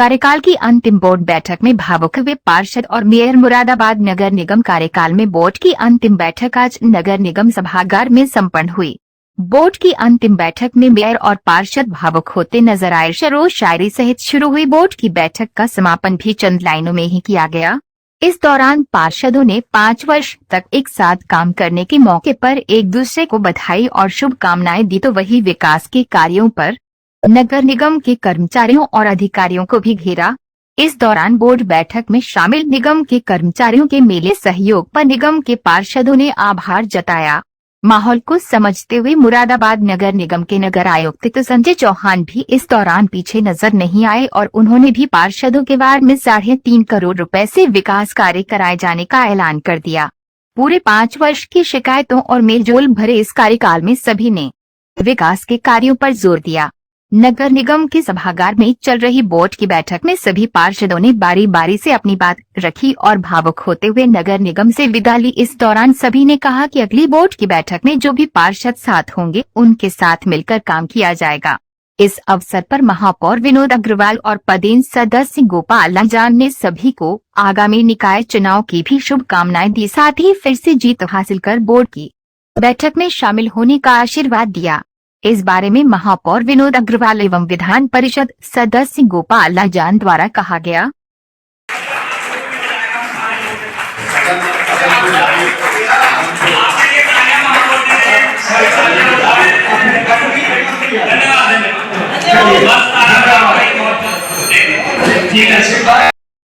कार्यकाल की अंतिम बोर्ड बैठक में भावुक हुए पार्षद और मेयर। मुरादाबाद नगर निगम कार्यकाल में बोर्ड की अंतिम बैठक आज नगर निगम सभागार में संपन्न हुई। बोर्ड की अंतिम बैठक में मेयर और पार्षद भावुक होते नजर आए। शेरो शायरी सहित शुरू हुई बोर्ड की बैठक का समापन भी चंद लाइनों में ही किया गया। इस दौरान पार्षदों ने 5 वर्ष तक एक साथ काम करने के मौके पर एक दूसरे को बधाई और शुभकामनाएं दी, तो वही विकास के कार्यों पर नगर निगम के कर्मचारियों और अधिकारियों को भी घेरा। इस दौरान बोर्ड बैठक में शामिल निगम के कर्मचारियों के मिले सहयोग पर निगम के पार्षदों ने आभार जताया। माहौल को समझते हुए मुरादाबाद नगर निगम के नगर आयुक्त संजय चौहान भी इस दौरान पीछे नजर नहीं आए और उन्होंने भी पार्षदों के वार्ड में 3.5 करोड़ रुपए से विकास कार्य कराए जाने का ऐलान कर दिया। पूरे 5 वर्ष की शिकायतों और मेलजोल भरे इस कार्यकाल में सभी ने विकास के कार्यों पर जोर दिया। नगर निगम के सभागार में चल रही बोर्ड की बैठक में सभी पार्षदों ने बारी बारी से अपनी बात रखी और भावुक होते हुए नगर निगम से विदा ली। इस दौरान सभी ने कहा कि अगली बोर्ड की बैठक में जो भी पार्षद साथ होंगे उनके साथ मिलकर काम किया जाएगा। इस अवसर पर महापौर विनोद अग्रवाल और पदेन सदस्य गोपाल लांजान ने सभी को आगामी निकाय चुनाव की भी शुभकामनाएं दी, साथ ही फिर से जीत हासिल कर बोर्ड की बैठक में शामिल होने का आशीर्वाद दिया। इस बारे में महापौर विनोद अग्रवाल एवं विधान परिषद सदस्य गोपाल लांजान द्वारा कहा गया।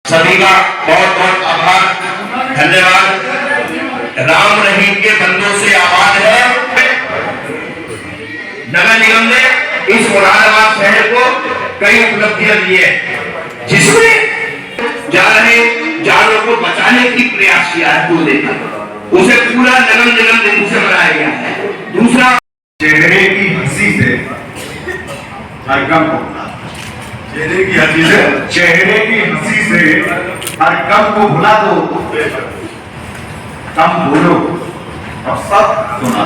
सभी का बहुत बहुत आभार, धन्यवाद। राम रहीम के बंदों से आबाद है। नगर निगम ने इस मुरादाबाद शहर को कई उपलब्धियां दी है, जिसमें जा रहे जानवरों को बचाने की प्रयास किया है। को देखा उसे पूरा नगर निगम दिन से बनाया गया है। दूसरा, चेहरे की हंसी से हर गम को भुला, चेहरे की हंसी से हर गम को भुला दो। कम बोलो और सब सुना।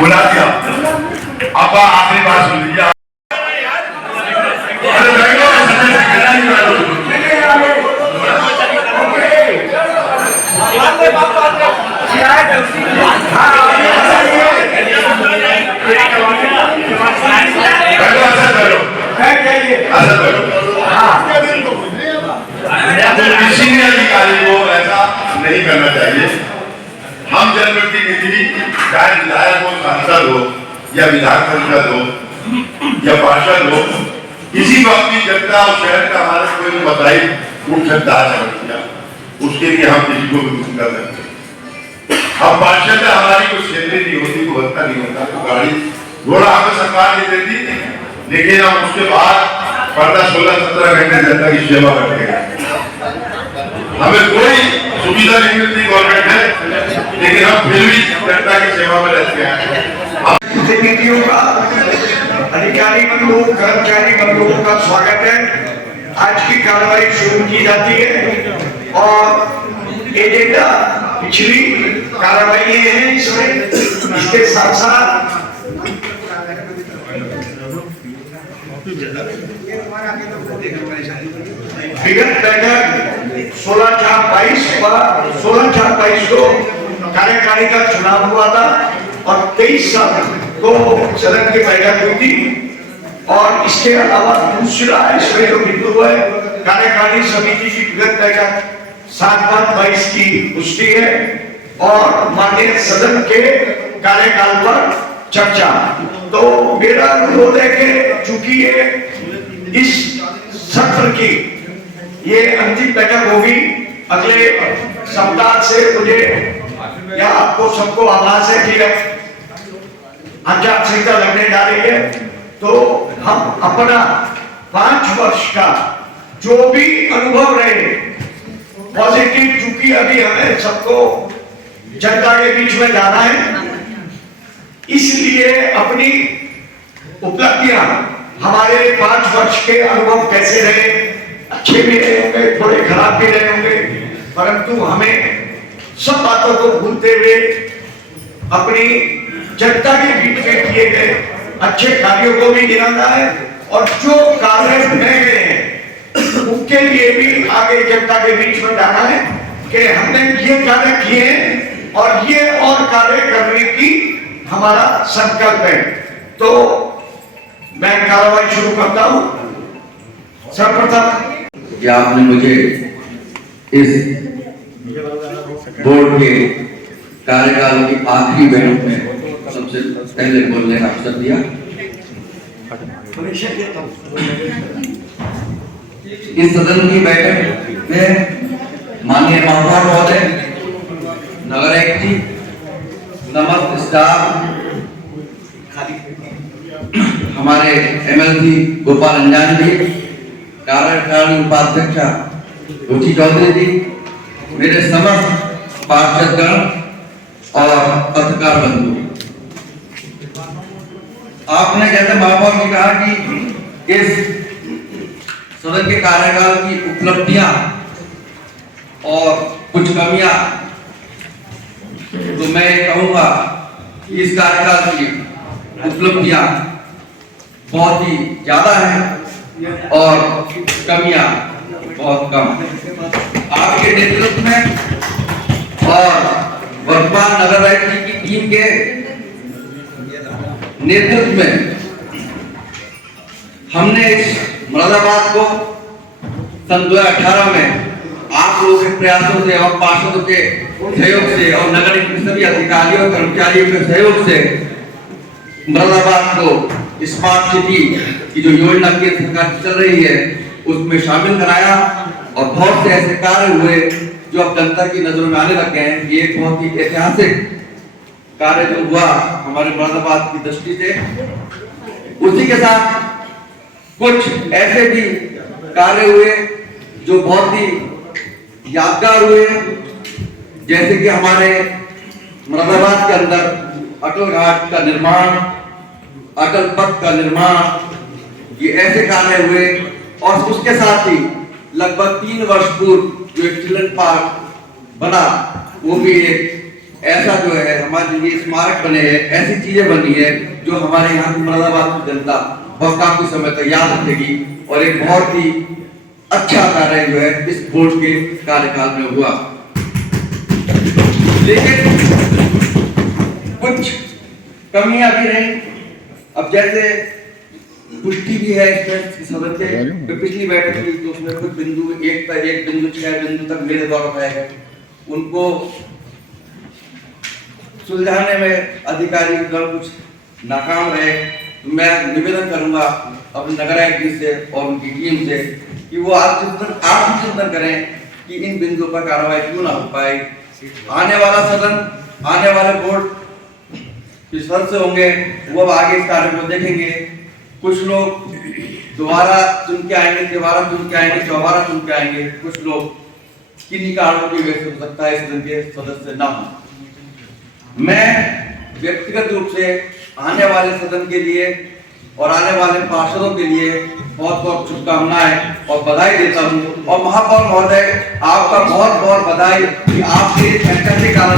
बुला दिया अब आखिरी बात सुन लीजिए। किसी भी अधिकारी को ऐसा नहीं करना चाहिए। हम जनप्रतिनिधि, चाहे विधायक हो, सांसद हो या विधान परिषद हो या पार्षद हो, किसी को अपनी जनता और शहर का हमारे कोई बताई उठ सकता है, उसके लिए हम किसी को भी कुछ कर सकते। हम पार्षद हमारी कोई सैलरी नहीं होती, कोई भत्ता नहीं होता, तो गाड़ी घोड़ा हमें सरकार नहीं देती, लेकिन हम उसके बाद 16-17 घंटे जनता की सेवा करते हैं। हमें कोई सुविधा नहीं मिलती गवर्नमेंट है, लेकिन हम फिर भी जनता की सेवा में रहते हैं। प्रतिनिधियों का, अधिकारी बंधुओं, कर्मचारी बंधुओं का स्वागत है। आज की कार्रवाई शुरू की जाती है और एजेंडा पिछली कार्रवाई है, इसमें इसके साथ साथ विगत बैठक 16/4/22 को कार्यकारिणी का चुनाव हुआ था और 23 को सदन की बैठक हुई थी। और इसके अलावा दूसरा इसमें जो बिंदु है, कार्यकारिणी समिति की विगत बैठक 7/22 की पुष्टि है और माननीय सदन के कार्यकाल पर चर्चा। तो मेरा अनुरोध है कि चूंकि ये इस सत्र की ये अंतिम बैठक होगी, अगले सप्ताह से मुझे या आपको सबको आभास है कि आचार संहिता लगने जा रही है, तो हम अपना 5 वर्ष का जो भी अनुभव रहे पॉजिटिव, चूंकि अभी हमें सबको जनता के बीच में जाना है, इसलिए अपनी उपलब्धियां, हमारे 5 वर्ष के अनुभव कैसे रहे, अच्छे भी रहे होंगे, थोड़े खराब भी रहे होंगे, परंतु हमें सब बातों को भूलते हुए अपनी जनता के बीच में किए गए अच्छे कार्यों को भी गिनाना है और जो कार्य रह गए हैं उनके लिए भी आगे जनता के बीच में जाना है कि हमने ये कार्य किए हैं और ये और कार्य करने की हमारा संकल्प है। तो मैं कार्रवाई शुरू करता हूं। सर्वप्रथम कि आपने मुझे इस बोर्ड के कार्यकाल की आखिरी बैठक में सबसे पहले बोलने का अवसर दिया। इस सदन की बैठक में माननीय महापौर महोदय, नगर आयुक्त जी, समस्त स्टाफ, हमारे एमएलसी गोपाल अंजान जी, कार्यकारिणी उपाध्यक्षा रुचि चौधरी जी, मेरे समस्त पार्षदगण और पत्रकार बंधु, आपने जैसे महापौर ने कहा कि इस सदन के कार्यकाल की उपलब्धियां और कुछ कमियां, तो मैं कहूंगा कि इस कार्यकाल की उपलब्धियां बहुत ही ज्यादा हैं और कमियां बहुत कम। आपके नेतृत्व में और वर्तमान नगर आयुक्त की टीम के नेतृत्व में हमने इस मुरादाबाद को सन 2018 में आप लोगों के प्रयासों से और पार्षदों के सहयोग से और नगर निगम सभी अधिकारियों और कर्मचारियों के सहयोग से मुरादाबाद को स्मार्ट सिटी की जो योजना की सरकार चल रही है उसमें शामिल कराया और बहुत से ऐसे कार्य हुए जो अब जनता की नजरों में आने लग गए हैं। ये एक बहुत ही ऐतिहासिक कार्य जो हुआ हमारे मुरादाबाद की दृष्टि से, उसी के साथ कुछ ऐसे भी कार्य हुए जो बहुत ही यादगार हुए, जैसे कि हमारे मुरादाबाद के अंदर अटल घाट का निर्माण, अटल पथ का निर्माण, ये ऐसे कार्य हुए। और उसके साथ ही लगभग 3 वर्ष पूर्व जो एक चिल्ड्रन पार्क बना, वो भी एक ऐसा जो है हमारे लिए स्मारक बने हैं, ऐसी चीजें बनी है जो हमारे यहाँ की मुरादाबाद की जनता बहुत काफी समय तक याद रखेगी और एक बहुत ही अच्छा कार्य जो है इस बोर्ड के कार्यकाल में हुआ। लेकिन कुछ कमियां भी रही। अब जैसे पुष्टि भी है इसमें सदन से पिछली बैठक हुई तो उसमें कुछ बिंदु 1 पर 1 बिंदु 6 बिंदु तक मेरे द्वारा उठाए गए, उनको सुलझाने में अधिकारी गण कुछ नाकाम रहे। तो मैं निवेदन करूंगा अपने नगर आयुक्त से और उनकी टीम से कि वो आप चिंतन करें कि इन बिंदुओं पर कार्रवाई क्यों ना हो पाए। आने वाला सदन, आने वाले बोर्ड सदस्य होंगे, वो अब आगे इस कार्य को देखेंगे। कुछ लोग दोबारा चुन के आएंगे, दोबारा चुन के आएंगे, दोबारा चुन के आएंगे। कुछ लोग किन्हीं कारणों की वजह से हो सकता है सदन के सदस्य ना हो। मैं व्यक्तिगत रूप से आने वाले सदन के लिए और आने वाले पार्षदों के लिए बहुत बहुत शुभकामनाएं और बधाई देता हूं। और महापौर महोदय, आपका बहुत बहुत बधाई कि आपने ऐतिहासिक कार्यकाल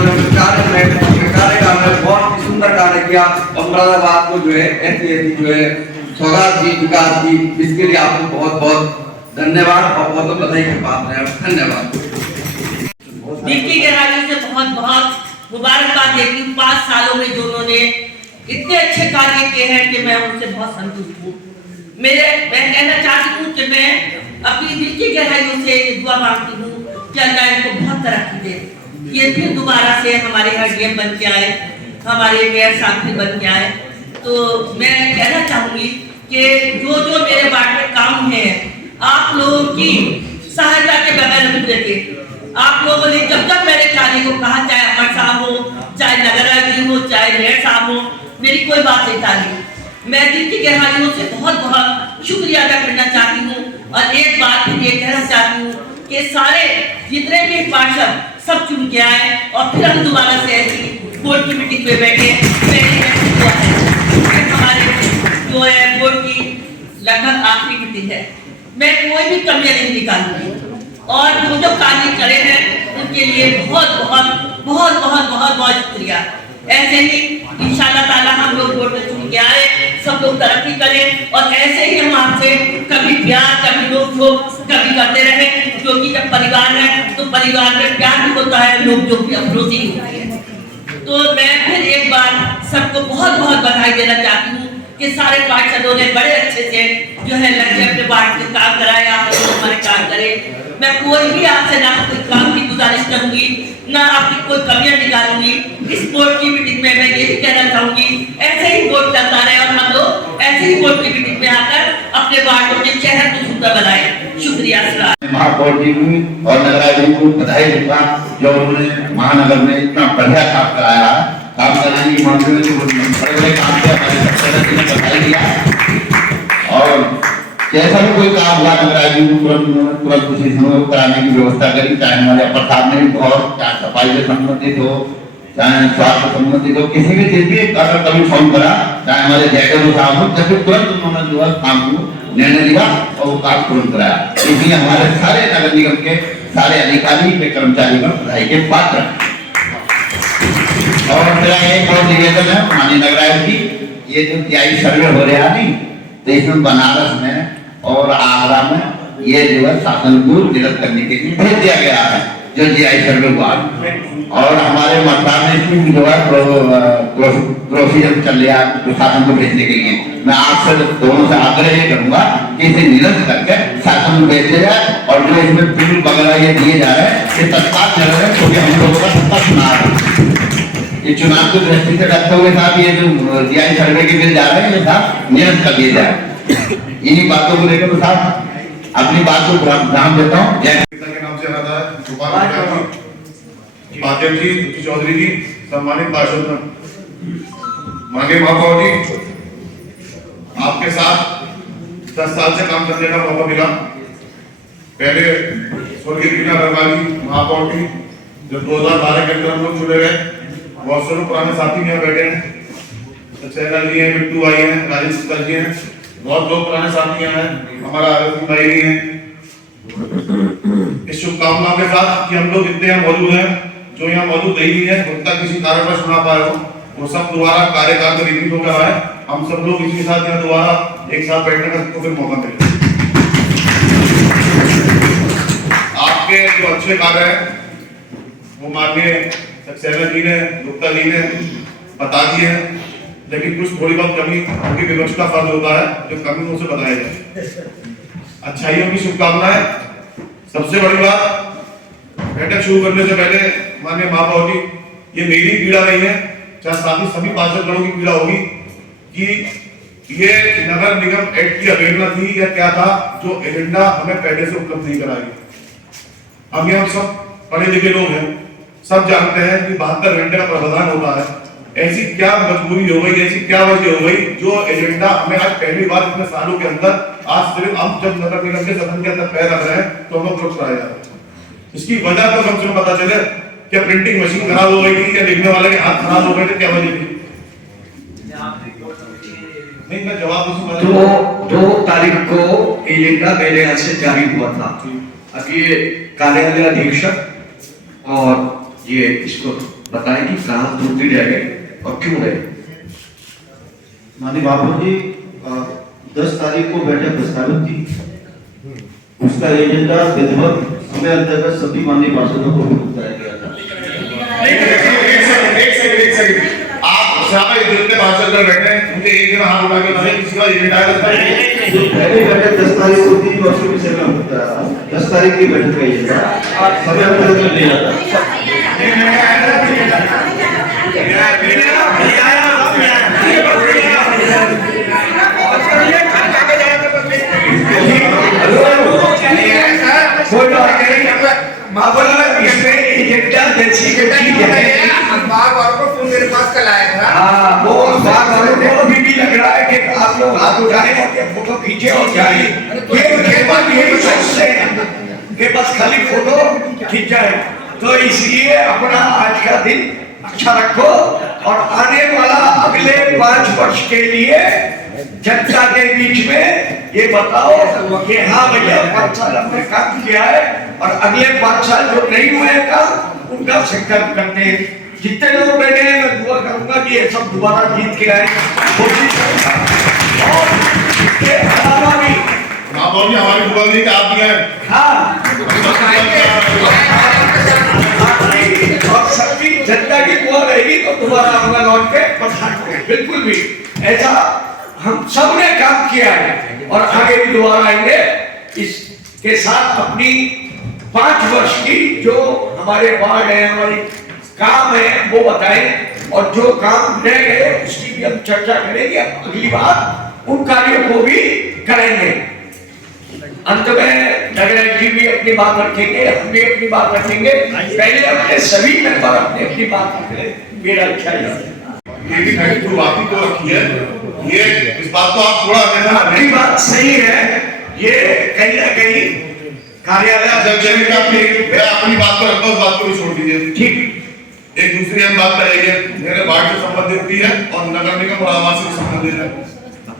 में बहुत ही सुंदर कार्य किया और मुरादाबाद को जो है ऐसी जो है सौगात दी, विकास दी, इसके लिए आपको बहुत बहुत धन्यवाद और बहुत बहुत बधाई के पात्र हैं। धन्यवाद। दिल की गहराइयों से बहुत बहुत मुबारकबाद देती हूँ 5 सालों में जो उन्होंने इतने अच्छे कार्य किए हैं कि मैं उनसे बहुत संतुष्ट हूँ। मैं कहना चाहती हूँ कि मैं अपनी दिल की गहराइयों से दुआ मांगती हूँ कि अल्लाह इनको बहुत तरक्की दे, ये फिर दोबारा से हमारे यहाँ डीएम बन के आए, हमारे मेयर साहब भी बन के आए। तो मैं कहना चाहूंगी कि जो जो मेरे वार्ड में काम है, आप लोगों की सहायता के बगैर अधूरे थे। आप लोगों ने जब जब मेरे कार्य को कहा, चाहे अमर साहब हो, चाहे नगर आयुक्त हो, चाहे मेयर साहब हो, मेरी कोई बात नहीं टाली। मैं दिल की गहराइयों से बहुत बहुत शुक्रिया अदा करना चाहती हूँ। और एक बात ये कहना चाहती हूँ कि सारे जितने भी पार्षद सब चुन के आए और फिर हम दोबारा से ऐसी बोर्ड की मीटिंग में बैठे। हमारे जो है बोर्ड की लगभग आखिरी मीटिंग है। मैं कोई भी कमियां नहीं निकालूंगी और जो कार्य करे हैं उनके लिए बहुत बहुत बहुत बहुत बहुत बहुत शुक्रिया। ऐसे ही इंशाल्लाह ताला हम लोग वोट चुन के आए, सब लोग तरक्की करें और ऐसे ही हम आपसे कभी प्यार कभी रोक ठोक कभी करते रहे, क्योंकि जब परिवार है तो परिवार में प्यार भी होता है, लोग जो भी अफरोजी होती है। तो मैं फिर एक बार सबको बहुत बहुत बधाई देना चाहती हूँ कि सारे पार्षदों ने बड़े अच्छे से जो है लगे अपने वार्ड के काम कराए, आप लोग हमारे काम करें। मैं कोई भी आपसे ना कोई काम की गुजारिश करूंगी, ना आपकी कोई कमियां निकालूंगी। इस बोर्ड की मीटिंग में मैं यही कहना चाहूंगी, ऐसे ही बोर्ड चलता रहे और हम लोग ऐसे ही बोर्ड की मीटिंग में आकर अपने वार्डों के शहर को सुंदर बनाए। शुक्रिया सर। महापौर जी को और नगराध्यक्ष जी को बधाई देता जो उन्होंने महानगर में इतना बढ़िया काम कराया है। काम कराने की मामले में बड़े बड़े काम से हमारे सक्सेना जी ने बधाई दिया और जैसा भी कोई काम हुआ नगराध्यक्ष जी को तुरंत उसी समय कराने की व्यवस्था करी, चाहे हमारे अपर साहब ने बहुत चाहे सफाई से संबंधित हो, चाहे स्वास्थ्य संबंधित हो, किसी भी चीज भी अगर कभी फोन करा, चाहे हमारे जैकेट साहब हो, जब तुरंत उन्होंने जो है काम को निर्णय लिया और वो काम तुरंत कराया। इसलिए हमारे सारे नगर निगम के सारे अधिकारी के कर्मचारी का बधाई के पात्र। और मेरा एक और निवेदन है माननीय नगराध्यक्ष जी, ये जो जीआई सर्वे हो रहा है नहीं, तो इसमें बनारस में और आगरा में ये जो है शासन को निरस्त करने के लिए भेज दिया गया है जो जीआई सर्वे हुआ, और हमारे मतदान में इसकी जो है प्रोसीजर चल रहा है प्रशासन को भेजने के लिए। मैं आपसे दोनों से आग्रह ये करूंगा कि इसे निरस्त करके शासन को भेज दिया जाए और जो इसमें बिल वगैरह ये दिए जा रहे हैं ये तत्काल चल रहे हैं, क्योंकि हम लोगों का सत्ता चुनाव है। ये चुनाव को दृष्टि से रखते हुए साहब ये जो जीआई सर्वे के बिल जा रहे हैं ये साहब निरस्त कर दिए जाए। इन्हीं बातों को लेकर तो साहब अपनी बात को ध्यान देता हूँ। के नाम से आता है गोपाल माध्यम जी, चौधरी जी, सम्मानित पार्षद मांगे महापौर जी, आपके साथ 10 साल से काम करने का मौका मिला। पहले स्वर्गीय रीना अग्रवाल जी महापौर थी, जब 2012 के अंदर हम लोग चुने गए, बहुत सारे पुराने साथी यहाँ बैठे हैं, सक्सेना जी हैं, बिट्टू भाई हैं, राजेश सर जी हैं, बहुत लोग पुराने साथी हैं, हमारा भाई भी हैं। इस शुभकामनाओं के साथ कि हम लोग इतने यहाँ मौजूद हैं, जो यहाँ मौजूद नहीं है उन तक किसी कारण पर सुना पाए हो, वो सब दोबारा कार्यकाल में रिपीट होकर आए, हम सब लोग इसी साथ यहाँ दोबारा एक साथ बैठने का तो फिर मौका मिले। आपके जो अच्छे कार्य हैं वो माननीय सक्सेना जी ने, गुप्ता जी ने बता दिए हैं, लेकिन कुछ थोड़ी बहुत कमी उनकी विपक्ष का फर्ज होता है जो कमी उनसे बताया जाए। अच्छाइयों की शुभकामनाएं। सबसे बड़ी बात, बैठक शुरू करने से पहले माननीय महापौर जी, ये मेरी पीड़ा नहीं है, चाहे साथी सभी पार्षदों की पीड़ा होगी कि ये नगर निगम एक्ट की अवहेलना थी या क्या था जो एजेंडा हमें पहले से उपलब्ध नहीं कराई। हम यहाँ सब पढ़े लिखे लोग हैं, सब जानते हैं कि 72 घंटे का प्रावधान होता है। ऐसी क्या मजबूरी हो गई, ऐसी क्या वजह हो गई जो एजेंडा हमें आज पहली बार इतने सालों के अंदर, आज सिर्फ हम जब नगर निगम के सदन के अंदर पैर रख रहे हैं तो हमें उपलब्ध कराया जाता है। इसकी वजह तो कम से कम पता चले, क्या प्रिंटिंग मशीन खराब हो गई थी, क्या लिखने वाले के हाथ खराब हो गए थे, क्या वजह थी? नहीं, मैं जवाब दूंगा। 2 तारीख को एजेंडा मेरे यहाँ से जारी हुआ था। अब ये कार्यालय अधीक्षक और ये इसको बताएं कि कहाँ त्रुटि रह गई और क्यों रहे। माननीय महापौर जी, 10 तारीख को बैठक प्रस्तावित थी, उसका एजेंडा विधिवत समय अंतर्गत सभी माननीय पार्षदों को बताया गया था। आप इतने पार्षद बैठे हैं, मुझे एक दिन हाथ उठा के बताइए किसी का एजेंडा है। जो पहली बैठक 10 तारीख को थी और उसके विषय में बता रहा हूँ। 10 तारीख की बैठक का एजेंडा समय अंतर्गत नहीं आता। अखबार वालों को फोन मेरे पास कल आया था। हाँ, वो अखबार वालों को अभी भी लग रहा है कि आप लोग हाथ उठाए और फोटो खींचे और जाए। ये बस खाली फोटो खींच जाए, तो इसलिए अपना आज का दिन अच्छा रखो और आने वाला अगले 5 वर्ष के लिए जनता के बीच में ये बताओ कि हाँ भैया 5 साल हमने काम किया है और अगले 5 साल जो नहीं हुए काम उनका संकल्प करते हैं। जितने लोग बैठे हैं मैं दुआ करूंगा कि ये सब दोबारा जीत के आए, कोशिश करूंगा। और इसके अलावा भी और भी हमारी दुआ नहीं कि आप भी हैं। हाँ, और सबकी जनता की दुआ रहेगी तो दोबारा आऊंगा लौट के प्रधान को, बिल्कुल भी ऐसा हम सब ने काम किया है और आगे भी दोबारा आएंगे। इसके साथ अपनी 5 वर्ष की जो हमारे वार्ड है, हमारी काम है वो बताएं और जो काम रह गए उसकी भी हम चर्चा करेंगे। अगली बार उन कार्यों को भी करेंगे। अंत में नगराध्यक्ष जी भी अपनी बात रखेंगे, हम भी अपनी बात रखेंगे। पहले अपने सभी मेंबर अपनी बात रखें, मेरा इच्छा है। ये भी मैंने जो बात तो रखी है, ये इस बात को आप थोड़ा देखना। आपकी बात सही है, ये कहीं ना कहीं कार्यालय अध्यक्ष जी ने अपनी बात को रखा, उस बात को भी छोड़ दीजिए। ठीक, एक दूसरी हम बात करेंगे, मेरे वार्ड से संबंधित भी है और नगर निगम और आवास से संबंधित है।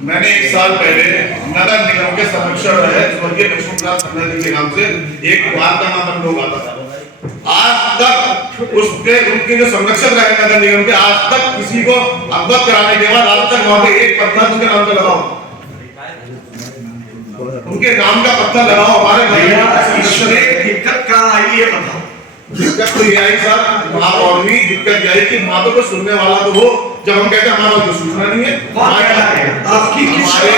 मैंने 1 साल पहले नगर निगम के संरक्षण रहे स्वर्गीय लक्ष्मीप्रसाद खन्ना जी के नाम से एक द्वार का नाम हम लोग आता था। आज तक उसके उनके जो संरक्षक रहे नगर निगम के, आज तक किसी को अवगत कराने के बाद आज तक वहां पे एक पत्थर उसके नाम पे लगाओ, उनके नाम का पत्थर लगाओ। हमारे इसमें दिक्कत कहाँ आई है बताओ। दिक्कत तो ये आई सर, वहाँ और भी दिक्कत यही कि वहाँ तो सुनने वाला तो हो, जब हम कहते हैं हमारा कोई सूचना नहीं है। आपकी हमारे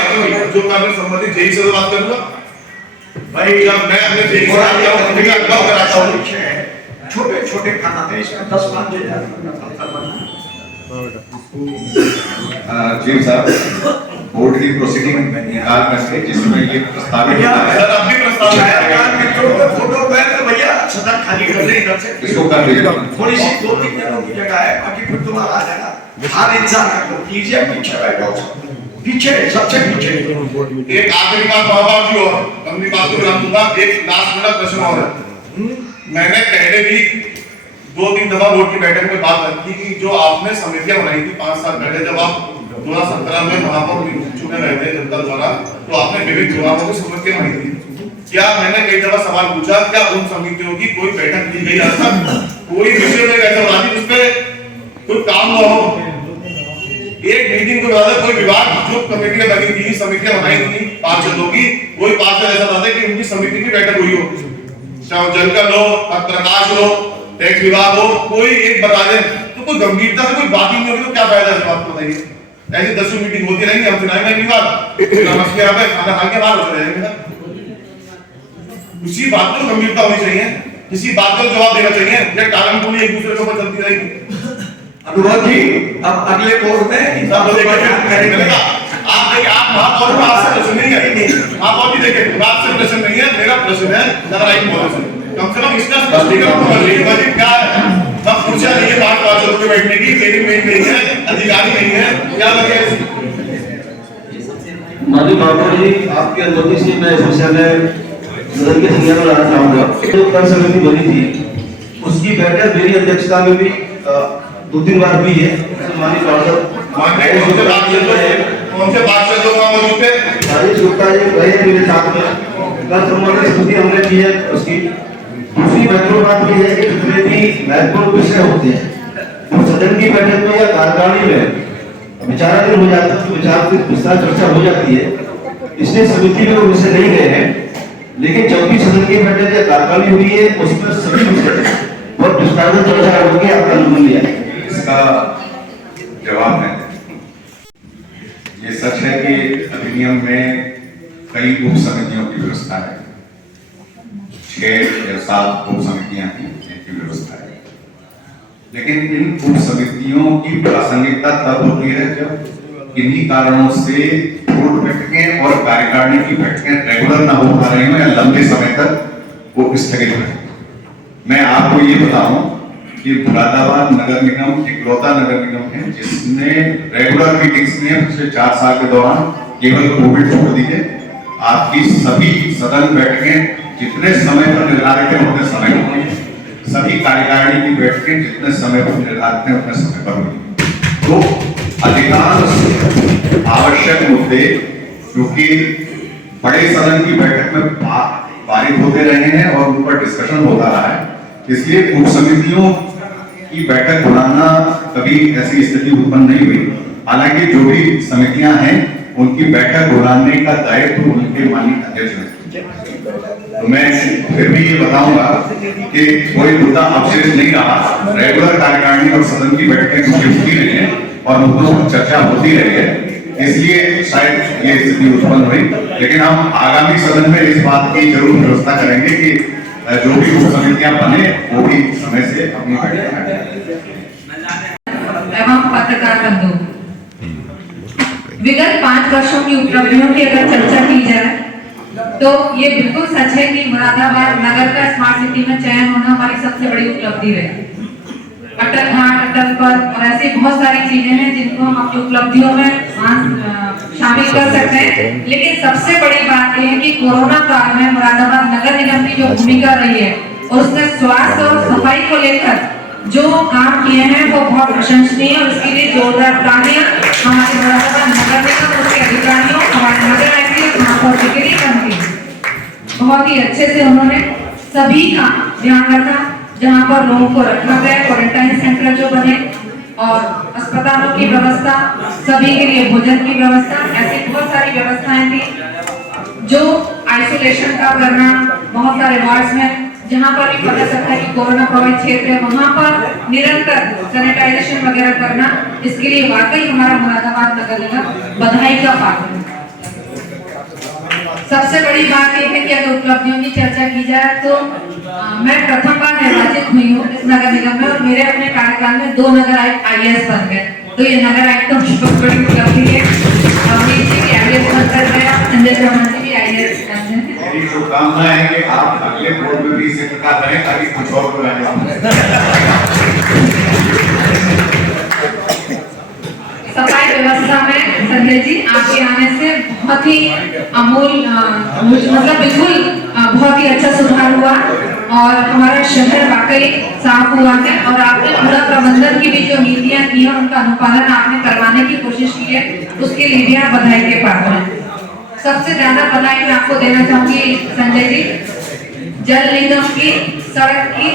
जो कार्य संबंधित जेई से बात करूंगा भाई, जब मैं अपने जेई से अवगत कराता हूँ। छोटे छोटे काम है, इसमें 10-5 हजार पत्थर बनना। जी साहब, बोर्ड की प्रोसीडिंग निकाल करके जिसमें ये प्रस्तावित सर अब भी प्रस्ताव है। फोटो भैया सदन खाली कर ले इधर से, इसको कर लीजिए। थोड़ी सी 2-3 जनों की जगह है, बाकी फिर तुम्हारा आ जाएगा। हर इंसान का कीजिए, पीछे बैठो, पीछे सबसे पीछे। एक आखिरी बात महाभाव जी और अपनी बात को विराम दूंगा। एक लास्ट मिनट प्रश्न और है। मैंने पहले भी 2-3 दफा बोर्ड की बैठक में बात रखी कि जो आपने समितियां बनाई थी 5 साल पहले, जब आप 2017 में महापौर चुने गए थे जनता द्वारा, तो आपने विभिन्न विभागों की समितियां बनाई थी। क्या मैंने कई दफा सवाल पूछा, क्या उन समितियों की कोई बैठक की गई आज तक? कोई विषय में ऐसा बना दी जिसपे कोई काम न हो? एक मीटिंग को ज्यादा कोई विभाग जो कमेटियां बनी थी, समितियां बनाई थी पार्षदों की, कोई पार्षद ऐसा था कि उनकी समिति की बैठक हुई हो, चाहे जल का हो, प्रकाश हो, टैक्स विभाग हो, कोई एक बता दे तो कोई गंभीरता से कोई बात ही नहीं होगी तो क्या फायदा है? बात बताइए। ऐसी 10 मीटिंग होती रहेंगी, हम सुनाएंगे अगली बार नमस्ते यहाँ पे खाना खा के बाहर हो जाएंगे। उसी बात को गंभीरता होनी चाहिए, किसी बात का जवाब देना चाहिए। ये कारण को एक दूसरे के ऊपर चलती रहेगी। अनुभव जी, अब अगले बोर्ड में आप देखिए, आप महापौर आपसे प्रश्न नहीं है, महापौर जी देखिए आपसे प्रश्न नहीं है, मेरा प्रश्न है नगर आयुक्त महोदय से। कम से कम इसका स्पष्टीकरण तो कर लीजिए। बजट क्या है? मैं पूछा नहीं है बात पार्षदों के बैठने की, मेरी मेन नहीं है, अधिकारी नहीं है, क्या लगे? माननीय महापौर जी, आपकी अनुमति से मैं इस विषय में सदन के संज्ञान में लाना चाहूंगा। जो कर समिति बनी थी उसकी बैठक मेरी अध्यक्षता में भी 2-3 बार हुई है। माननीय कौन से पार्षद लोग मौजूद थे? राजेश गुप्ता जी रहे मेरे साथ में। कल संबंधित स्थिति हमने की है उसकी। दूसरी महत्वपूर्ण बात यह है कि जितने भी महत्वपूर्ण विषय होते हैं वो सदन की बैठक में या कार्यकारिणी में विचाराधीन हो जाते हैं, विचार की विस्तार चर्चा हो जाती है। इसलिए समिति में वो विषय नहीं गए हैं, लेकिन जब भी सदन की बैठक या कार्यकारिणी हुई है उसमें सभी विषय बहुत विस्तार से चर्चा होगी। आपका अनुमति लिया इसका जवाब है, ये सच है कि अधिनियम में कई उप समितियों की व्यवस्था है, 6 या 7 उप समितियां की व्यवस्था है। लेकिन इन उप समितियों की प्रासंगिकता तब होती है जब किन्हीं कारणों से बोर्ड बैठकें और कार्यकारिणी की बैठकें रेगुलर ना हो पा रही हो या लंबे समय तक वो स्थगित है। मैं आपको ये बताऊं कि मुरादाबाद नगर निगम इकलौता नगर निगम है जिसने रेगुलर मीटिंग्स में पिछले 4 साल के दौरान केवल कोविड छोड़ दी है। आपकी सभी सदन बैठकें जितने समय पर निर्धारित है उतने समय पर हुई, सभी कार्यकारिणी की बैठकें जितने समय पर निर्धारित है उतने समय पर हुई। तो अधिकांश आवश्यक मुद्दे क्योंकि बड़े सदन की बैठक में पारित होते रहे हैं और उन पर डिस्कशन होता रहा है, इसलिए उप समितियों की बैठक बुलाना कभी ऐसी स्थिति उत्पन्न नहीं हुई। हालांकि जो भी समितियां हैं उनकी बैठक बुलाने का दायित्व उनके माननीय अध्यक्ष ने। तो मैं फिर भी ये बताऊंगा कि कोई मुद्दा अवशेष नहीं रहा। रेगुलर कार्यकारिणी और सदन की बैठकें क्योंकि होती रही है और मुद्दों पर चर्चा होती रही है, इसलिए शायद ये स्थिति उत्पन्न हुई। लेकिन हम आगामी सदन में इस बात की जरूर व्यवस्था करेंगे कि जो भी उप समितियां बने वो भी समय से अपनी बैठक एवं पत्रकार बंधु, विगत 5 वर्षों की उपलब्धियों की अगर चर्चा की जाए तो ये बिल्कुल सच है कि मुरादाबाद नगर का स्मार्ट सिटी में चयन होना हमारी सबसे बड़ी उपलब्धि रही। अटल घाट, अटल पथ और ऐसी बहुत सारी चीजें हैं जिनको हम अपनी उपलब्धियों में शामिल कर सकते हैं। लेकिन सबसे बड़ी बात यह है कि कोरोना काल में मुरादाबाद नगर निगम की जो भूमिका रही है और उसने स्वास्थ्य और सफाई को लेकर जो काम किए हैं वो बहुत प्रशंसनीय है और उसके लिए जोरदार तालियां हमारे मुरादाबाद नगर निगम, उसके अधिकारियों, हमारे नगर आयुक्त और महापौर के लिए बनती है। बहुत ही अच्छे से उन्होंने सभी का ध्यान रखा। जहाँ पर लोगों को रखा गया, क्वारंटाइन सेंटर जो बने और अस्पतालों की व्यवस्था, सभी के लिए भोजन की व्यवस्था, ऐसी बहुत सारी व्यवस्थाएं थी। जो आइसोलेशन का करना, बहुत सारे वार्ड्स में जहाँ पर भी पता चलता है कि कोरोना प्रभावित क्षेत्र है वहाँ पर निरंतर सैनिटाइजेशन वगैरह करना, इसके लिए वाकई हमारा मुरादाबाद नगर निगम बधाई का पात्र है। सबसे बड़ी बात यह है कि अगर उपलब्धियों की चर्चा की जाए तो मैं प्रथम बार निर्वाचित हुई हूँ इस नगर निगम में और मेरे अपने कार्यकाल में 2 नगर आयुक्त IAS बन गए। तो ये नगर आयुक्तों की बहुत बड़ी उपलब्धि है। अमरीश जी भी IAS बनकर गए, संजय चौहान जी भी IAS बन गए। मेरी शुभकामनाएं है कि आप अगले बोर्ड में भी इसी प्रकार रहें ताकि कुछ और को सफाई व्यवस्था में संजय जी आपके आने से बहुत ही अमूल मतलब बिल्कुल बहुत ही अच्छा सुधार हुआ और हमारा शहर वाकई साफ हुआ है और आपने पूरा प्रबंधन की भी जो नीतियां की है उनका अनुपालन आपने करवाने की कोशिश की है, उसके लिए भी आप बधाई के पात्र हैं। सबसे ज्यादा बधाई मैं आपको देना चाहूंगी संजय जी, जल निगम की सड़क की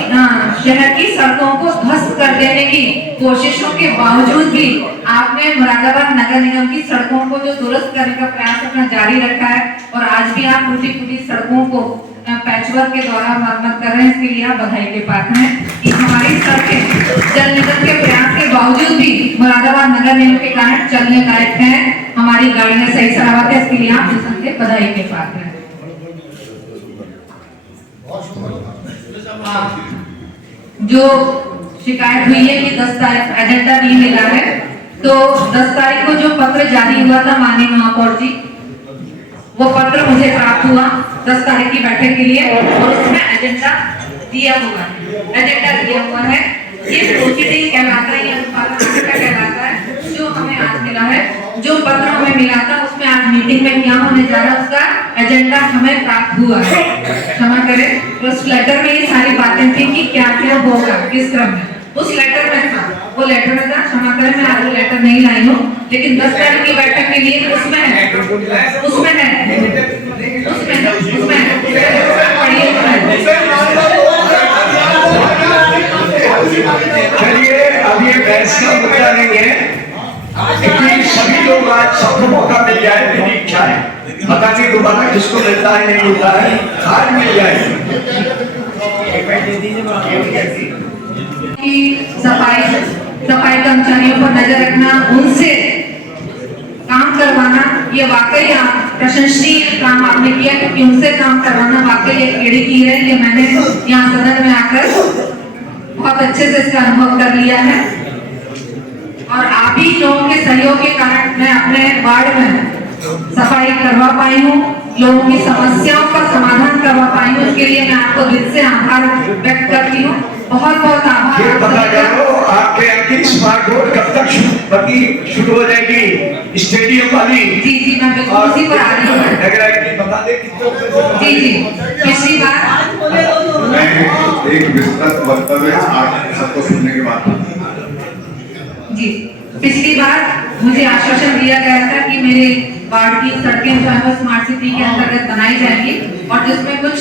शहर की सड़कों को ध्वस्त कर देने की कोशिशों के बावजूद भी आपने मुरादाबाद नगर निगम की सड़कों को जो दुरुस्त करने का प्रयास अपना जारी रखा है और आज भी आप टूटी फूटी सड़कों को पैचवर्क के द्वारा मरम्मत कर रहे हैं, इसके लिए आप बधाई के पात्र हैं कि हमारी सड़कें जल निगम के प्रयास के बावजूद भी मुरादाबाद नगर निगम के कारण चलने लायक है, हमारी गाड़ियां सही सलामत है, इसके लिए आप सबके बधाई के पात्र हैं। जो शिकायत हुई है कि 10 तारीख एजेंडा नहीं मिला है, तो 10 तारीख को जो पत्र जारी हुआ था माननीय महापौर जी, वो पत्र मुझे प्राप्त हुआ 10 तारीख की बैठक के लिए और उसमें एजेंडा दिया हुआ है। ये प्रोसीडिंग कहलाता है, ये अनुपालन का कहलाता है जो हमें आज मिला है। जो पत्र हमें मिला था उसमें आज मीटिंग में क्या होने जा रहा है उसका एजेंडा हमें प्राप्त हुआ है। क्षमा करें, उस लेटर में ये सारी बातें थी कि क्या क्या होगा किस क्रम में, उस लेटर में था, वो लेटर में था। क्षमा करें मैं आज वो लेटर नहीं लाई हूँ, लेकिन 10 तारीख की बैठक के लिए उसमें है। चलिए अब ये बहस का मुद्दा नहीं है, लेकिन सभी लोग आज सबको मौका मिल जाए, मेरी इच्छा है। पता नहीं दोबारा किसको मिलता है नहीं मिलता है, आज मिल जाए। सफाई कर्मचारियों पर नजर रखना, उनसे काम करवाना, ये वाकई आप प्रशंसनीय काम आपने किया क्योंकि उनसे काम करवाना वाकई एक एड़ी की है। ये मैंने यहाँ सदन में आकर बहुत अच्छे से इसका अनुभव कर लिया है और आप ही लोगों के सहयोग के कारण मैं अपने वार्ड में सफाई करवा पाई हूँ, लोगों की समस्याओं का समाधान करवा पाई हूँ। इसके लिए मैं आपको दिल से आभार व्यक्त करती हूँ, बहुत बहुत आभार। ये पता करो आपके यहाँ की स्मार्ट रोड कब तक शुरू हो जाएगी, स्टेडियम वाली? जी मैं बिल्कुल उसी पर आ रही हूँ। बता दे जी पिछली बार मैं एक विस्तृत वक्तव्य आप सबको सुनने के बाद जी पिछली बार मुझे आश्वासन दिया गया था कि मेरे वार्ड की सड़कें जो है वो स्मार्ट सिटी के अंतर्गत बनाई जाएंगी और जिसमें कुछ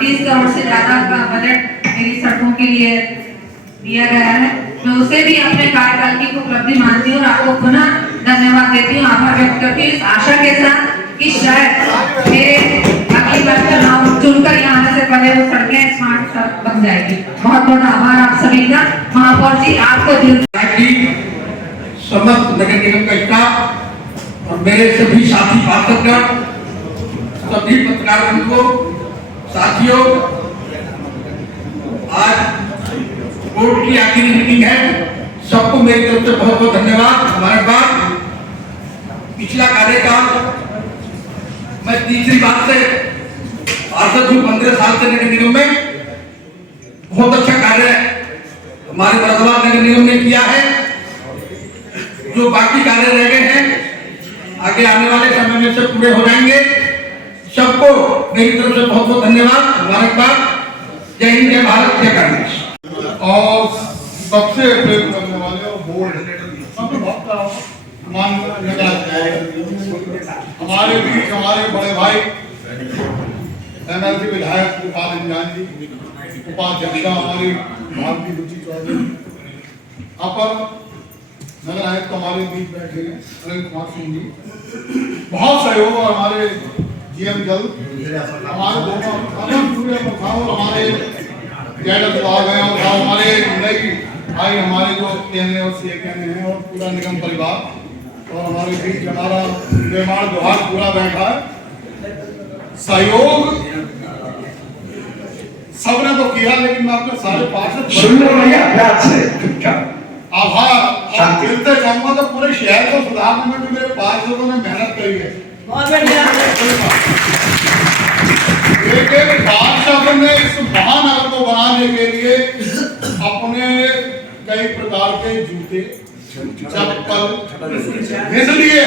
30 करोड़ से ज्यादा का बजट मेरी सड़कों के लिए दिया गया है। मैं उसे भी अपने कार्यकाल की उपलब्धि मानती हूँ और आपको पुनः धन्यवाद देती हूँ, आभार व्यक्त करती हूँ इस आशा के साथ कि शायद मेरे अगली बार चुनाव चुनकर यहाँ आने से पहले वो सड़कें स्मार्ट सड़क बन जाएगी। बहुत बहुत आभार आप सभी का। महापौर जी आपको दिल समस्त नगर निगम का स्टाफ और मेरे सभी साथी पार्षदगण, सभी पत्रकार बंधुओं, साथियों, आज बोर्ड की आखिरी मीटिंग है। सबको मेरी तरफ से बहुत बहुत धन्यवाद। हमारे बाद पिछला कार्यकाल मैं तीसरी बार से पार्षद हूँ, 15 साल से नगर निगम में। बहुत अच्छा कार्य हमारे मुरादाबाद नगर निगम ने किया है। जो बाकी कार्य रह गए हैं आगे आने वाले समय में से पूरे हो जाएंगे। सबको मेरी तरफ से बहुत बहुत धन्यवाद, मुबारकबाद। जय हिंद, जय भारत, जय कांग्रेस। और सबसे प्रेम करने वाले और बोर्ड सबको बहुत हमारे बीच हमारे बड़े भाई एमएलसी विधायक गोपाल इंजान जी, उपाध्यक्षा हमारी भारती रुचि चौधरी, अपर नगर आयुक्त हमारे बीच बैठे हैं अनिल कुमार सिंह जी, बहुत सहयोग। और हमारे जीएम जल हमारे दोनों पूरे हमारे कैडर विभाग हैं और हमारे नई भाई हमारे जो कहने और सीए कहने हैं और पूरा निगम परिवार और हमारे बीच हमारा निर्माण विभाग पूरा बैठा है। सहयोग सबने तो किया, लेकिन मैं अपने सारे पार्षद आभार मिलते चाहूंगा तो पूरे शहर को सुधारने में भी मेरे पार्षदों ने मेहनत करी है। लेकिन पार्षद ने इस महानगर को बनाने के लिए अपने कई प्रकार के जूते, चप्पल इसलिए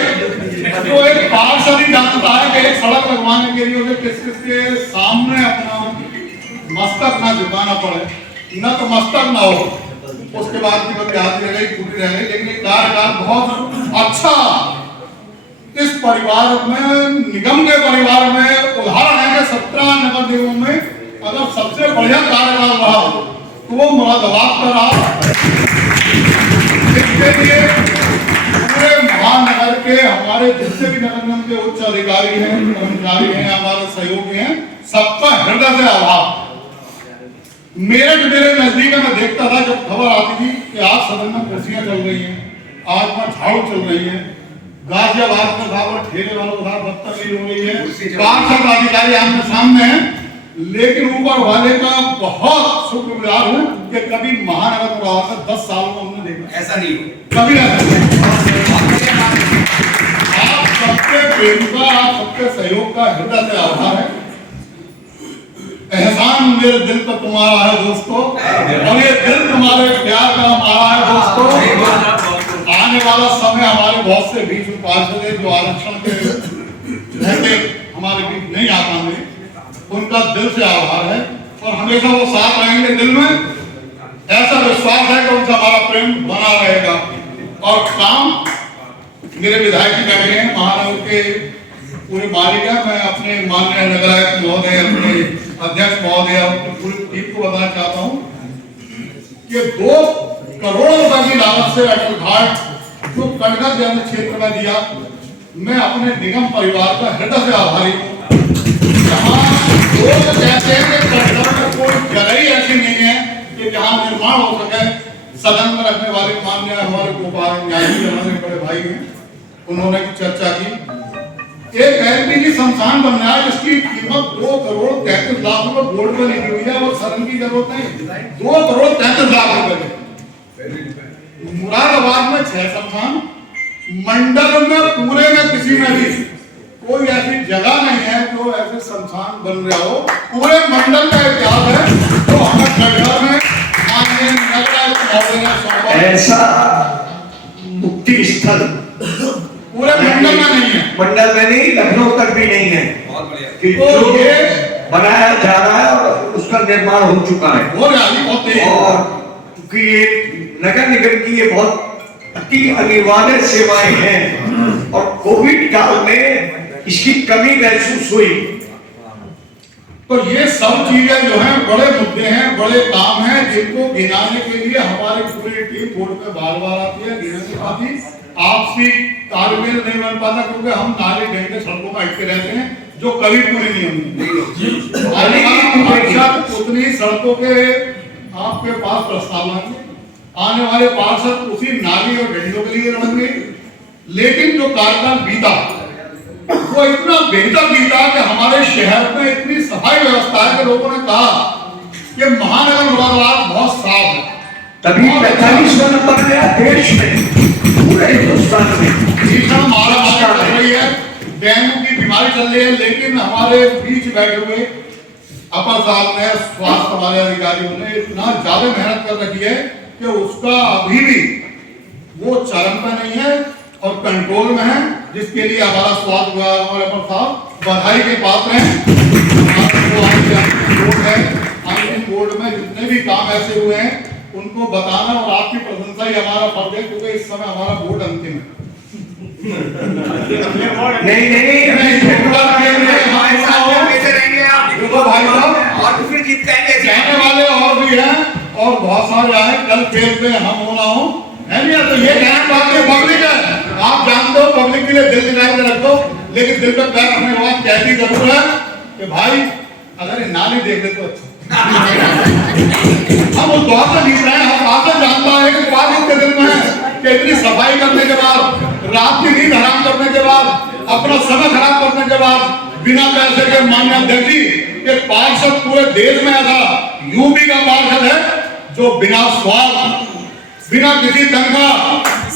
तो एक पार्षद ही जानता है कि एक सड़क लगवाने के लिए उसे किस किस के सामने अपना मस्तक ना झुकाना पड़े, न तो मस्तक ना हो, उसके बाद की बात याद रह गई, टूटी रह गई। लेकिन कार्यकाल बहुत अच्छा इस परिवार में, निगम के परिवार में उदाहरण है कि 17 नगर निगमों में अगर सबसे बढ़िया कार्यकाल रहा तो वो मुरादाबाद का रहा। इसके लिए पूरे महानगर के हमारे जितने भी नगर निगम के उच्च अधिकारी हैं, कर्मचारी हैं, हमारे सहयोगी हैं, सबका हृदय से आभार। मेरे नजदीक मैं देखता था जब खबर आती थी कि आज सदन में कुर्सियां चल रही हैं, आज में झाड़ू चल रही है, गाजियाबाद में था और ठेले वालों का बदतमीजी हो रही है, पार्षद अधिकारी आमने सामने हैं, लेकिन ऊपर वाले का बहुत शुक्रगुजार हूँ कि कभी महानगर में रहा था 10 साल में हमने देखा ऐसा नहीं हो, कभी ऐसा। आप सबके प्रेम का, आप सबके सहयोग का हृदय से आभार है। एहसान मेरे दिल पर तुम्हारा है दोस्तों, और ये दिल तुम्हारे प्यार का हमारा है दोस्तों। आने वाला समय हमारे बहुत से बीच पार्षद जो आरक्षण के रहते हमारे बीच नहीं आ पाएंगे, उनका दिल से आभार है और हमेशा वो साथ रहेंगे। दिल में ऐसा विश्वास है कि उनसे हमारा प्रेम बना रहेगा। और काम मेरे विधायक जी बैठे हैं, महानगर के पूरे मालिक है। मैं अपने माननीय नगर आयुक्त महोदय, अपने अध्यक्ष महोदय, पूरी टीम को बताना चाहता हूँ कि 2 करोड़ रुपए की लागत से अटल घाट जो कटघर जन क्षेत्र में दिया, मैं अपने निगम परिवार का हृदय से आभारी हूँ। लोग कहते हैं कि कटघर में कोई जगह ही ऐसी नहीं है कि जहाँ निर्माण हो सके। सदन में रखने वाले माननीय हमारे गोपाल न्यायी हमारे बड़े भाई हैं, उन्होंने चर्चा की। एक एलपीजी शमशान बन रहा है जिसकी कीमत 2 करोड़ 33 लाख रुपए बोर्ड में लिखी हुई है और सदन की जरूरत नहीं। 2 करोड़ 33 लाख रुपए मुरादाबाद में 6 शमशान, मंडल में पूरे में किसी में भी कोई ऐसी जगह नहीं है जो ऐसे शमशान बन रहा हो। पूरे मंडल का इतिहास है तो हमें कटघर में ऐसा मुक्ति स्थल पूरे मंडल में नहीं है, मंडल में नहीं, लखनऊ तक भी नहीं है कि तो जो ये बनाया जा रहा है और उसका निर्माण हो चुका है। हो रहा है बहुत तेज। और क्योंकि ये नगर निगम की ये बहुत अति अनिवार्य सेवाएं हैं और कोविड काल में इसकी कमी महसूस हुई। तो ये सब चीजें जो हैं बड़े मुद्दे हैं, बड़े काम हैं, जिनको गिनाने के लिए हमारी पूरी टीम बोर्ड में बार-बार आती है। गिनाने पाती आपसी तालमेल नहीं बन पाता क्योंकि हम नाले गंगे सड़कों में अटके रहते हैं जो कभी पूरी नहीं होंगी। उतनी सड़कों के आपके पास प्रस्ताव आने वाले पार्षद उसी नाली और गंगों के लिए लड़ेंगे। लेकिन जो कार्यकाल बीता वो इतना बेहतर बीता कि हमारे शहर में इतनी सफाई व्यवस्था है कि लोगों ने कहा कि महानगर मुरादाबाद बहुत साफ है। तभी 45वां नंबर गया देश में, पूरे हिंदुस्तान में भीषण महामारी चल रही है, डेंगू की बीमारी चल रही है। लेकिन हमारे बीच बैठे हुए अपर साहब ने, स्वास्थ्य वाले अधिकारियों ने इतना ज्यादा मेहनत कर रखी है कि उसका अभी भी वो चरम पे नहीं है और कंट्रोल में है, जिसके लिए हमारा स्वास्थ्य विभाग हमारे अपर साहब बधाई के पात्र हैं। बोर्ड में जितने भी काम ऐसे हुए हैं उनको बताना और आपकी प्रशंसा ही हमारा फर्ज है, क्योंकि इस समय हमारा बोर्ड अंतिम है। कहने वाले और भी हैं और बहुत सारे आए, कल खेल में हम होना हो है नहीं। तो ये कहना बात पब्लिक है, आप जानते हो पब्लिक के लिए दिल निकाल के रख दो, लेकिन दिल पे पैर रखने के बाद कहती जरूर है कि भाई अगर ये नाली देख ले तो अच्छा। हम उस दौर से जीत रहे हैं, हम आकर जानता है कि बात इनके दिल में है कि इतनी सफाई करने के बाद, रात की नींद हराम करने के बाद, अपना समय खराब करने के बाद, बिना पैसे के मान्य अध्यक्ष जी के पार्षद पूरे देश में ऐसा यूपी का पार्षद है जो बिना स्वार्थ, बिना किसी तनख्वाह,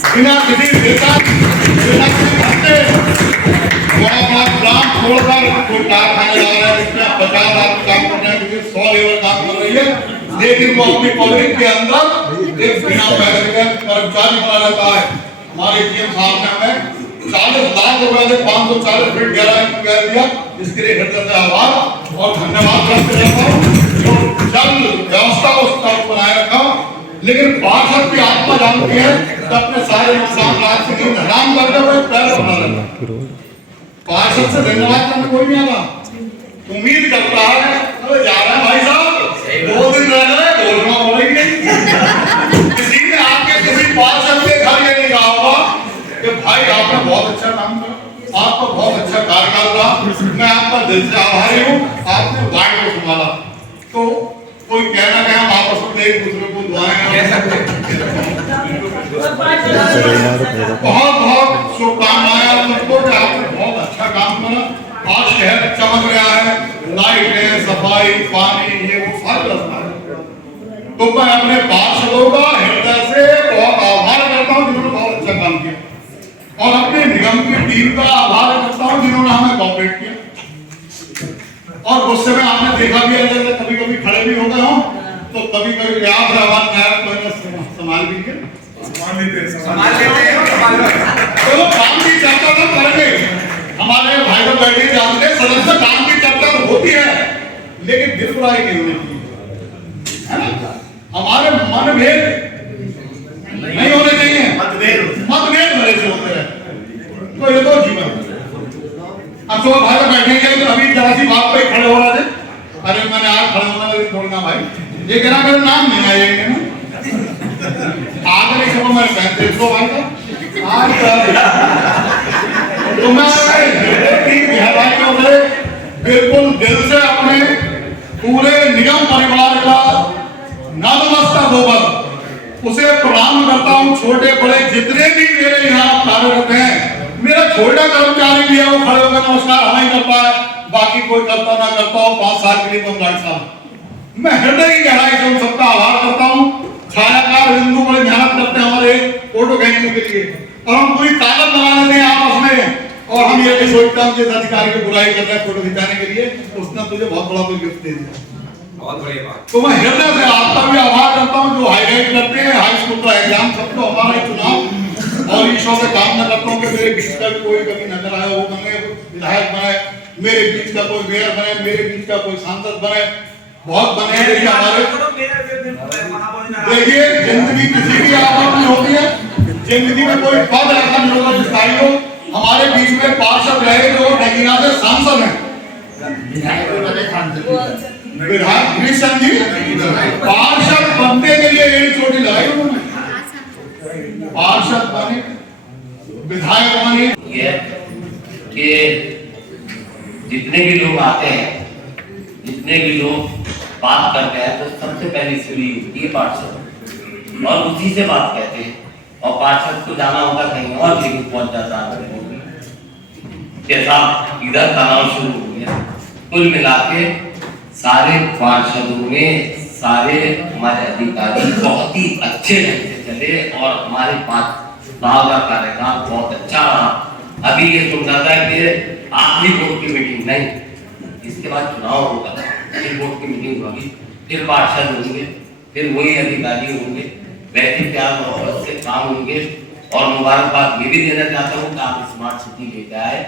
बिना किसी वेतन, बिना किसी भत्ते ग्राम छोड़कर कोई कारखाने जा रहा है, इसमें 50 आदमी काम कर रहे हैं, किसी 100 लेबर काम कर रही है, लेकिन वो अपनी पब्लिक के अंदर एक बिना पैसे के कर्मचारी बना रहता है। हमारे सीएम साहब ने हमें 40 लाख रुपए से 540 फीट गहरा दिया, इसके लिए हृदय से आभार और धन्यवाद करते रहता हूँ। जो जल व्यवस्था को सुचारू बनाए रखा, लेकिन पार्षद की आत्मा जानती है कि अपने सारे नुकसान रात की नींद हराम करके हुए पैर बना रहे। पार्षद से धन्यवाद करने कोई नहीं आता, उम्मीद करता है अरे जा रहे हैं भाई साहब, 2 दिन रह गए घोषणा बोलेंगे। किसी ने आपके किसी पार्षद के घर ये नहीं कहा होगा कि भाई आपने बहुत अच्छा काम किया, आपका बहुत अच्छा कार्यकाल रहा, मैं आपका दिल से आभारी हूँ, आपने वार्ड को संभाला। तो कोई कहना क्या, हम आपस में एक दूसरे को दुआएं बहुत बहुत शुभकामनाएं आप सबको कि आपने बहुत अच्छा काम करा। आज शहर चमक रहा है, लाइटें, सफाई, पानी, ये वो सारी व्यवस्था है। तो मैं अपने पार्षदों का हृदय से बहुत आभार करता हूँ जिन्होंने बहुत अच्छा काम किया, और अपने निगम की टीम का आभार करता हूँ जिन्होंने हमें कोऑपरेट किया। और गुस्से में आपने देखा भी है, कभी कभी खड़े भी हो गए हो, तो कभी कभी प्यार से आवाज संभाल भी के तो काम की चर्चा तो करेंगे, हमारे भाई लोग बैठे जानते हैं, सदस्य काम की चर्चा तो होती है, लेकिन दिल बुराई नहीं होनी चाहिए, है ना। हमारे मनभेद नहीं होने चाहिए, मतभेद भले से होते रहे, तो ये तो जीवन। अब तो भाई लोग बैठेंगे तो अभी जरा सी बात पे खड़े हो रहे थे, अरे मैंने आज खड़े होना लेकिन छोड़ना भाई, ये कहना मेरा नाम नहीं आएगा ना, आगे नहीं समझ में 3500 भाई का आज तो मैं बिल्कुल दिल से अपने पूरे निगम परिवार का नतमस्तक होकर उसे प्रणाम करता हूँ। छोटे बड़े जितने भी मेरे यहाँ कार्यरत हैं, मेरा छोटा कर्मचारी भी है वो खड़े होकर नमस्कार हमें करता है, बाकी कोई करता ना करता हो, 5 साल के लिए तो गार्ड साहब, मैं हृदय की गहराई से उन सबका आभार करता हूँ। छायाकार बिंदु बड़े मेहनत करते हैं हमारे फोटो खींचने के लिए, और हम पूरी ताकत बना लेते हैं आपस में, और हम ये भी सोचते हैं जिस अधिकारी की बुराई कर रहे हैं फोटो खिंचाने के लिए, उसने तुझे बहुत बड़ा कोई गिफ्ट दे दिया, बहुत बड़ी बात। तो मैं हृदय से आपका भी आभार करता हूँ जो हाईलाइट करते हैं हाई स्कूल का एग्जाम, सबको हमारा चुनाव, और ईश्वर से कामना करता हूँ कि मेरे बीच का कोई कभी नजर आया, वो बने विधायक बने, मेरे बीच का कोई मेयर बने, मेरे बीच का कोई सांसद बने, बहुत बने। देखिए जिंदगी किसी की आपस में होती है, जिंदगी में कोई पद ऐसा नहीं होगा विस्तारी हो। हमारे बीच में पार्षद रहे जो डगीना से सांसद हैं, विधायक कृष्ण जी पार्षद बनने के लिए एड़ी चोटी लगाई उन्होंने, पार्षद बने, विधायक बने। ये कि जितने भी लोग आते हैं, जितने भी लोग बात करते हैं, तो सबसे पहले सुनी होती है पार्षद, और उसी से बात कहते हैं। और पार्षद को जाना होगा कहीं और, लेकिन पहुंच जाता है जैसा इधर तनाव शुरू हो गया। कुल मिला के सारे पार्षदों में सारे हमारे अधिकारी बहुत ही अच्छे ढंग से चले और हमारे 5 साल का कार्यकाल बहुत अच्छा रहा। अभी ये सुनता था कि आखिरी बोर्ड की मीटिंग नहीं, इसके बाद चुनाव होगा, फिर बोर्ड की मीटिंग होगी, फिर पार्षद होंगे, फिर वही अधिकारी होंगे, वैसे प्यार मोहब्बत से काम होंगे। और मुबारकबाद ये भी देना चाहता हूँ कि आप स्मार्ट सिटी लेकर आए,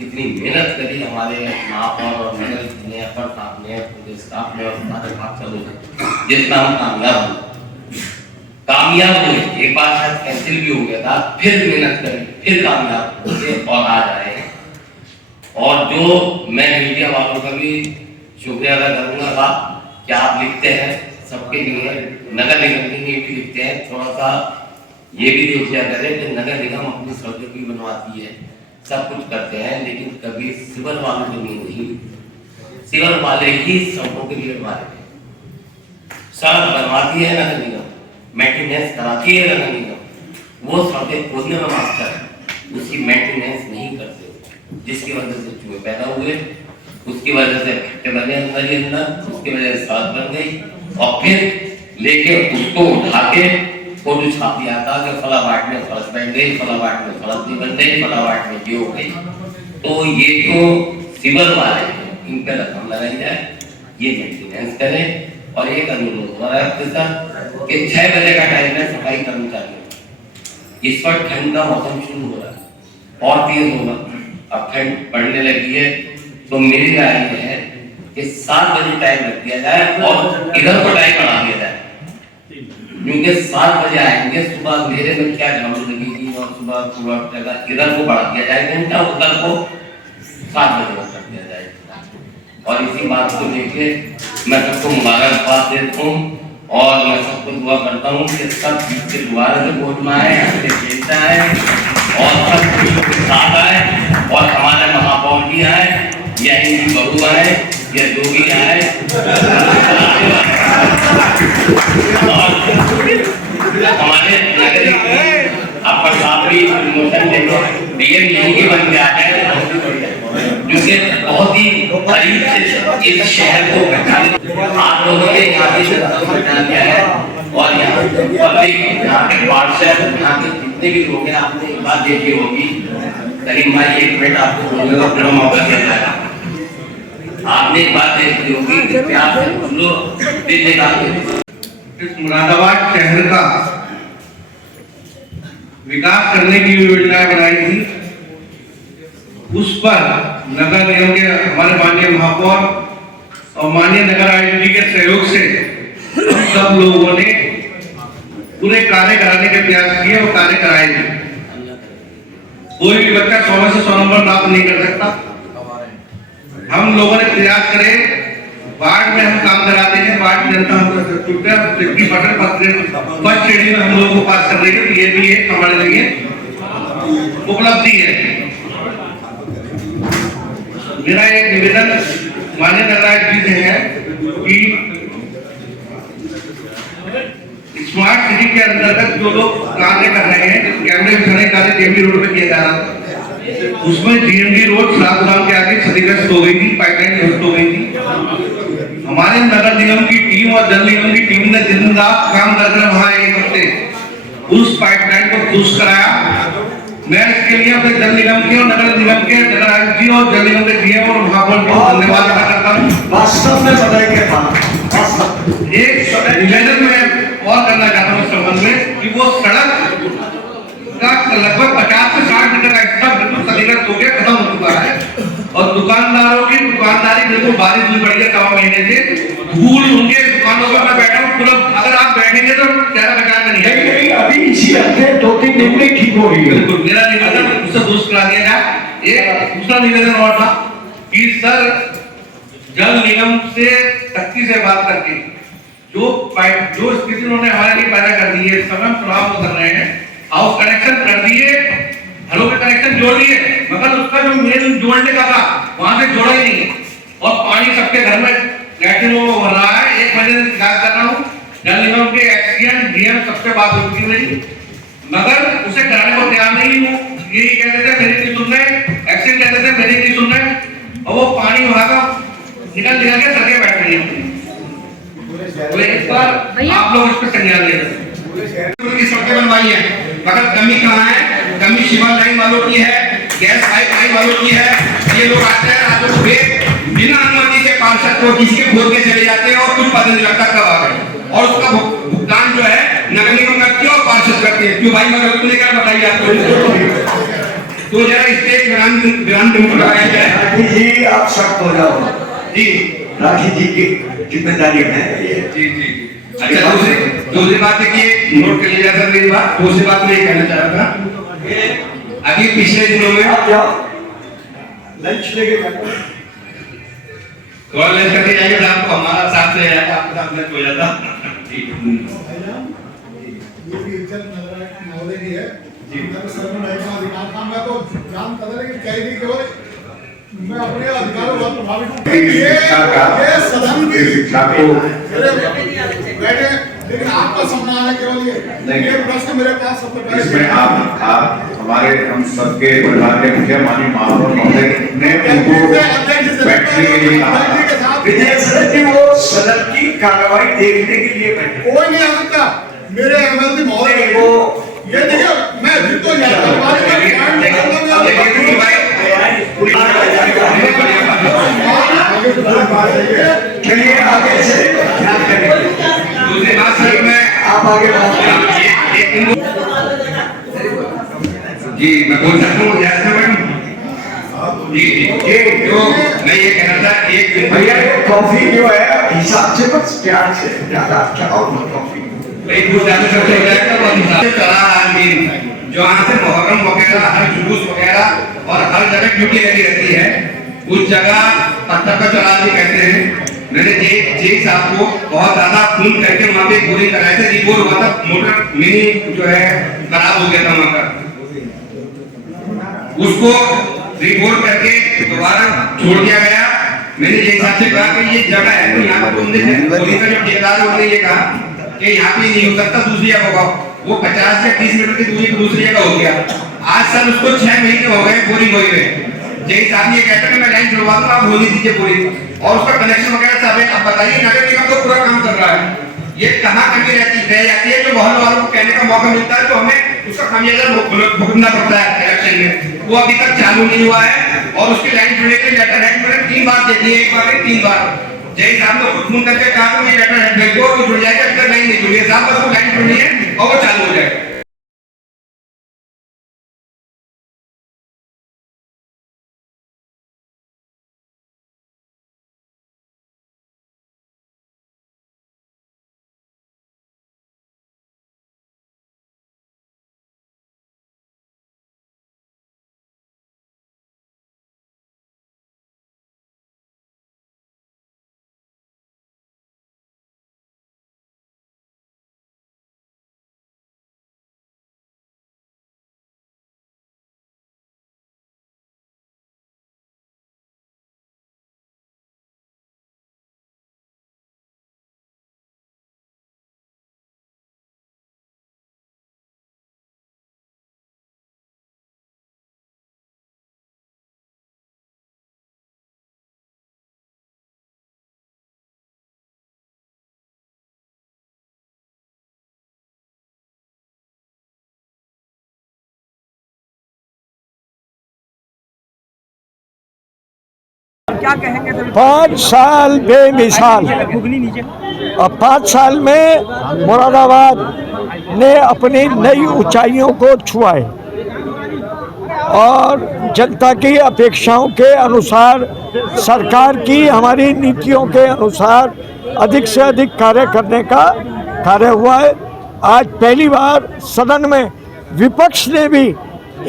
इतनी मेहनत करी हमारे महापौर और नगर ने, अपर साहब ने, पूरे स्टाफ ने और हमारे पार्षदों ने, जितना हम कामयाब हुए। एक बार शायद कैंसिल भी हो गया था, फिर मेहनत करी, फिर कामयाब हुए और आज आए। और जो मैं मीडिया वालों का भी शुक्रिया अदा करूंगा कि आप लिखते हैं सबके लिए, नगर निगम के लिए भी लिखते हैं। थोड़ा सा ये भी देख लिया करें कि नगर निगम अपनी सड़कें भी बनवाती है, सब कुछ करते हैं, लेकिन कभी सिविल वालों के लिए नहीं। सिविल वाले ही सड़कों के लिए बनवाते हैं। सड़क बनवाती है नगर निगम, मेंटेनेंस कराती है नगर निगम, वो सड़कें खोदने में मास्टर है, उसकी मेंटेनेंस नहीं करते, जिसकी वजह से चूहे पैदा हुए, उसकी वजह से भट्टे बने अंदर ही अंदर, उसकी वजह से सड़क बन गई। और फिर लेके उसको उठा के फोटो छाप दिया था कि फलावाट में सड़क बन गई, फलावाट में सड़क नहीं बन गई, फलावाट में ये हो गई। तो ये जो सिविल वाले हैं, इन पे रकम लगाई जाए, ये मेंटेनेंस करें। और एक अनुरोध हो रहा है सर कि 6 बजे का टाइम है सफाई कर्मचारियों, इस वक्त ठंड का मौसम शुरू हो रहा है और तेज होगा, अब ठंड पड़ने लगी है, तो मेरी राय है कि 7 बजे टाइम रख दिया जाए और इधर को टाइम बढ़ा दिया जाए, क्योंकि 7 बजे आएंगे, सुबह अंधेरे में क्या झाड़ू लगेगी, और सुबह इधर को बढ़ा दिया जाए घंटा, उधर को 7 बजे कर दिया जाए। और इसी बात को लेके मैं सबको मुबारकबाद देता हूँ और मैं सबको दुआ करता हूँ कि सब चीज के दोबारा से वोट में आए, हमसे खेलता है और सब खुशियों के साथ आए। और हमारे महापौर जी आए या इनकी बहू आए या जो भी आए, और हमारे नगर अपर साहब भी प्रमोशन देंगे, डीएम यहीं के बन के आ गए, क्योंकि बहुत ही करीब से इस शहर को आप लोगों के यहाँ की जनता को पहचान किया है। और यहाँ पब्लिक, यहाँ के पार्षद, यहाँ के जितने भी लोग हैं, आपने एक बात देखी होगी, करीम भाई 1 मिनट आपको बोलने का पूरा मौका दिया जाएगा। आपने एक बात देखी होगी कि प्यार से बोलो, दिल निकाल के। इस मुरादाबाद शहर का विकास करने की योजनाएं बनाई थी, उस पर नगर निगम के हमारे माननीय महापौर और माननीय नगर आयुक्त जी के सहयोग से सब लोगों ने पूरे कार्य कराने के प्रयास किए और कार्य कराए थे। कोई भी बच्चा 100 में से 100 नंबर प्राप्त नहीं कर सकता। हम लोगों ने प्रयास करे, वार्ड में हम काम कराते हैं, वार्ड की जनता हमको फर्स्ट श्रेणी में हम लोगों को पास कर रही है, तो ये भी एक हमारे लिए उपलब्धि है। मेरा एक निवेदन माननीय नगरायुक्त जी से है कि स्मार्ट सिटी के अंतर्गत जो लोग कार्य कर रहे हैं, कैमरे बिछाने का कार्य जेएमडी रोड पे किया जा रहा था, उसमें जेएमडी रोड सातुराम के आगे क्षतिग्रस्त हो गई थी, पाइपलाइन ध्वस्त हो गई थी। हमारे नगर निगम की टीम और जल निगम की टीम ने दिन रात काम करके वहां 1 हफ्ते उस पाइपलाइन को दुरुस्त कराया। मैं इसके लिए अपने जल निगम के और नगर निगम के नगर आयुक्त जी और जल निगम के डीएम और महापौर को धन्यवाद अदा करता हूँ। वास्तव में बताइए के बाद एक निवेदन में और करना चाहता हूँ इस संबंध में कि वो सड़क का लगभग 50 से 60 मीटर का हिस्सा बिल्कुल क्षतिग्रस्त हो गया, खत्म हो चुका है। और दुकानदारों की दुकानदारी बिल्कुल बारिश हुई पड़ी है 1.25 महीने से, धूल उनके दुकानों पर मैं बैठा हूँ, पूरा अगर आप बैठेंगे तो चेहरा पहचान में नहीं है। अभी इसी हफ्ते 2-3 दिन में ठीक हो रही है। बिल्कुल, मेरा निवेदन उससे दुरुस्त करा दिया जाए। एक दूसरा निवेदन और था कि सर जल निगम से सख्ती से बात करके जो स्थिति उन्होंने हमारे लिए पैदा कर दी है, समय प्रभाव कर रहे हैं, हाउस कनेक्शन कर दिए, घरों के कनेक्शन जोड़ दिए, मगर उसका जो मेन जोड़ने का था वहां से जोड़ा ही नहीं, और पानी सबके घर में लैट्रिनों में भर रहा है। एक महीने से शिकायत कर रहा हूँ, जल निगम के एक्सीएम डीएम सबसे बात होती है मेरी, मगर उसे कराने को तैयार नहीं हूँ। यही कहते थे मेरी नहीं सुन रहे, एक्सीएम कहते थे मेरी नहीं सुन रहे, और वो पानी वहां का निकल के सड़के बैठ रही है। तो एक बार आप लोग इस पर संज्ञान लें। सड़कें बनवाई है, मगर कमी कहाँ है? कमी शिवल लाइन वालों की है, गैस पाइप लाइन वालों की है। ये लोग आते हैं रातों सुबह बिना अनुमति के पार्षद को किसी के खोल के चले जाते हैं और कुछ पता नहीं लगता कब आ गए, और उसका भुगतान जो है नगर निगम करती है और पार्षद करते हैं। क्यों भाई, मगर तुमने क्या बताइए आपको? तो जरा इस पे विराम लगाया जाए। राठी जी आप सख्त हो जाओ जी, राठी जी की जिम्मेदारी है ये। जी जी। अच्छा, दूसरी बात है कि नोट कर लीजिए सर मेरी बात। दूसरी बात मैं ये कहना चाह रहा था, अभी पिछले दिनों में आप जाओ लंच लेके थोड़ा लंच करके जाइए, आपको हमारा साथ ले जाएगा, आपके साथ लंच हो जाता। मैं अपने अधिकारों को प्रभावित हूं। ये सदन की शिक्षा को बैठे, लेकिन आपका सम्मान है केवल ये प्रश्न मेरे पास सबसे पहले इसमें आप हमारे हम सबके परिवार के मुखिया माननीय महापौर महोदय ने उनको बैठने के लिए कहा। विजय सर जी वो सदन की कार्रवाई देखने के लिए बैठे, कोई नहीं आ सकता। मेरे एमएलसी महोदय को ये देखिए, मैं जिनको चलिए आगे से ध्यान करेंगे। दूसरी बात सर, मैं आप आगे जी मैं बोल सकता हूँ मैडम? जी जी, तो मैं ये कहना था, एक भैया कॉफी जो है हिसाब से बस प्यार से ज्यादा अच्छा और कॉफी एक दूसरे सबसे जो यहाँ से मुहर्रम वगैरह, हर जुलूस वगैरह और हर जगह ड्यूटी लगी रहती है, उस जगह पत्थर का चौराहा कहते हैं। मैंने जे साहब को बहुत ज्यादा फोन करके वहाँ पे बोरिंग कराए थे, रिपोर्ट हुआ था, मोटर मिनी जो है खराब हो गया था वहाँ का, उसको रिपोर्ट करके दोबारा छोड़ दिया गया। मैंने जे साहब से कहा कि ये जगह है तो यहाँ पर बोरिंग का जो ठेकेदार उन्होंने ये कहा कि यहाँ पे नहीं हो सकता, दूसरी जगह होगा। वो 50 या 30 मीटर की दूरी पर दूसरी जगह हो गया। आज सर उसको 6 महीने हो गए बोरिंग हुए हुए। जय साहब ये कहते हैं मैं लाइन जुड़वा दूंगा, आप होने दीजिए पूरी, और उसका कनेक्शन वगैरह सब है। अब बताइए नगर निगम तो पूरा काम कर रहा है, ये कहाँ कमी रहती है? जो मोहल्ले वालों को कहने का मौका मिलता है तो हमें उसका खामियाजा भुगतना पड़ता है इलेक्शन में। वो अभी तक चालू नहीं हुआ है, और उसकी लाइन जुड़ने के लेटर हेड मैंने 3 बार दे दिए, एक बार नहीं 3 बार। जय साहब ने खुद फोन करके कहा तो मैं लेटर हेड भेज दो, वो जुड़ जाएगा। अगर लाइन नहीं जुड़ी है साहब, बस वो लाइन जुड़नी है और वो चालू हो जाएगा। क्या कहेंगे? 5 साल बेमिसाल, और 5 साल में मुरादाबाद ने अपनी नई ऊंचाइयों को छुआए, और जनता की अपेक्षाओं के अनुसार, सरकार की हमारी नीतियों के अनुसार अधिक से अधिक कार्य करने का कार्य हुआ है। आज पहली बार सदन में विपक्ष ने भी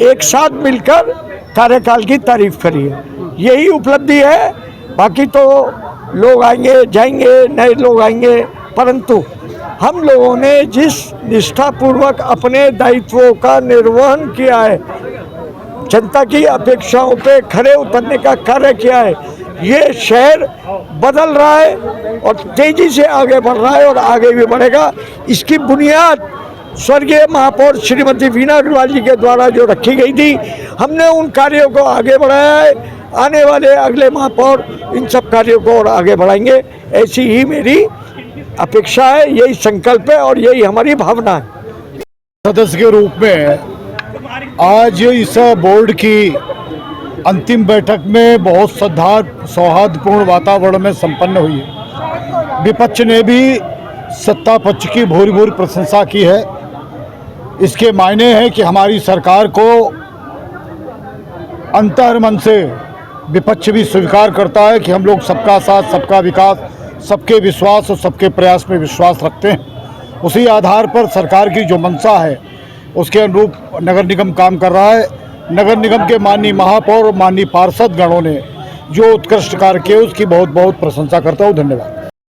एक साथ मिलकर कार्यकाल की तारीफ करी है। यही उपलब्धि है। बाकी तो लोग आएंगे जाएंगे, नए लोग आएंगे, परंतु हम लोगों ने जिस निष्ठापूर्वक अपने दायित्वों का निर्वहन किया है, जनता की अपेक्षाओं पे खरे उतरने का कार्य किया है, ये शहर बदल रहा है और तेजी से आगे बढ़ रहा है और आगे भी बढ़ेगा। इसकी बुनियाद स्वर्गीय महापौर श्रीमती वीणा अग्रवाल जी के द्वारा जो रखी गई थी, हमने उन कार्यों को आगे बढ़ाया है। आने वाले अगले महापौर इन सब कार्यों को और आगे बढ़ाएंगे, ऐसी ही मेरी अपेक्षा है, यही संकल्प है और यही हमारी भावना है। सदस्य के रूप में आज इस बोर्ड की अंतिम बैठक में बहुत सौहार्दपूर्ण वातावरण में संपन्न हुई है। विपक्ष ने भी सत्ता पक्ष की भूरी भूरी प्रशंसा की है। इसके मायने हैं कि हमारी सरकार को अंतर्मन से विपक्ष भी स्वीकार करता है कि हम लोग सबका साथ, सबका विकास, सबके विश्वास और सबके प्रयास में विश्वास रखते हैं। उसी आधार पर सरकार की जो मंशा है उसके अनुरूप नगर निगम काम कर रहा है। नगर निगम के माननीय महापौर और माननीय पार्षद गणों ने जो उत्कृष्ट कार्य किए उसकी बहुत बहुत प्रशंसा करता हूँ। धन्यवाद।